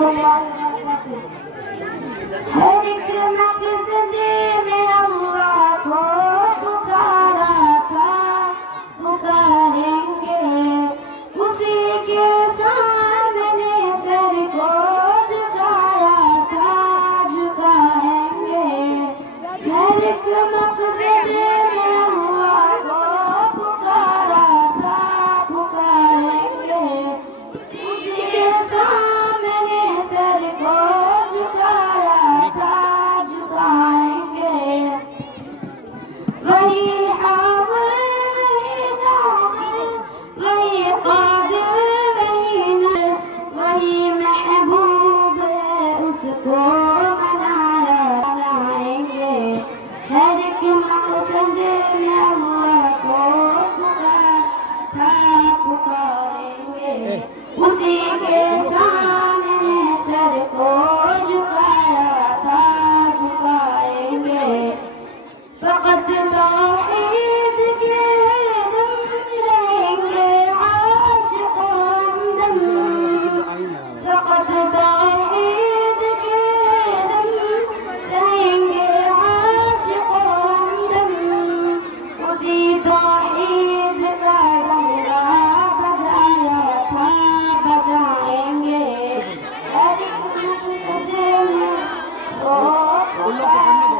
हर एक मक़सदे में अल्लाह को पुकारा था, पुकारेंगे उसी के सामने सर को झुकाया था, झुकाएंगे। हर एक मक़सदे में अल्लाह को पुकारा था, पुकारेंगे उसी के सामने सर को झुकाया था, झुकाएंगे। वही हाज़िर वही नाज़िर वही क़ादिर वही नर वही महबूब है, उसको मनाएंगे। हर एक मक़सद में अल्लाह को पुकारेंगे उसी के सामने सर को झुकाया था, झुकाएंगे। फ़क़त तौहीद के दम रहेंगे आशिक़ हमदम, फ़क़त तौहीद के दम रहेंगे आशिक़ हमदम। उसी तौहीद का डंका बजाया था, बजाएंगे। हर एक मक़सद में वो उन लोग को पढ़ने दो,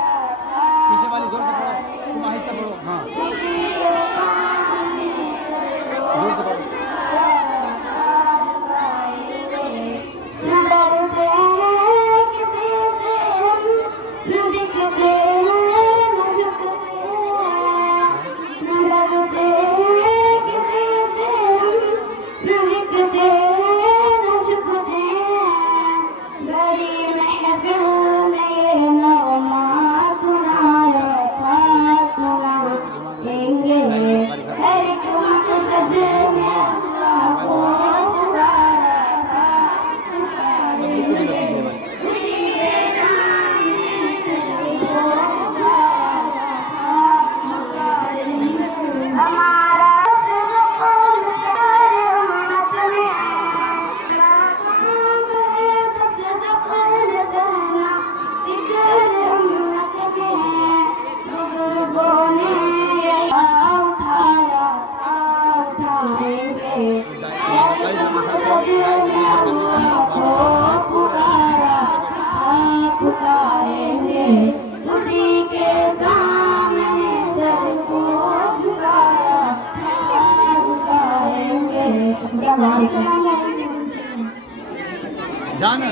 पीछे वाले जोर से पढ़ो, तुम आहिस्ता पढ़ो। हाँ, जोर से पढ़ो। न डरते हैं किसी से हम, न दिखते हैं न झुकते हैं। न डरते हैं किसी से हम, न दिखते हैं न झुकते हैं। बड़ी महफिल में ये नग़मा सुनाया था, सुनाएंगे। हर एक मक़सद में अल्लाह को पुकारा था, उसी के सामने सर को झुकाया था। हमारा कौन सारे उम्मत में बस ज़फ़र सहना फ़िक्र उम्मत में। बुज़ुर्गों ने यही उठाया था, उठाएंगे। हर एक मक़सद में अल्लाह को पुकारा था, पुकारेंगे उसी के सामने सर को झुकाया था, झुकाएंगे। जाना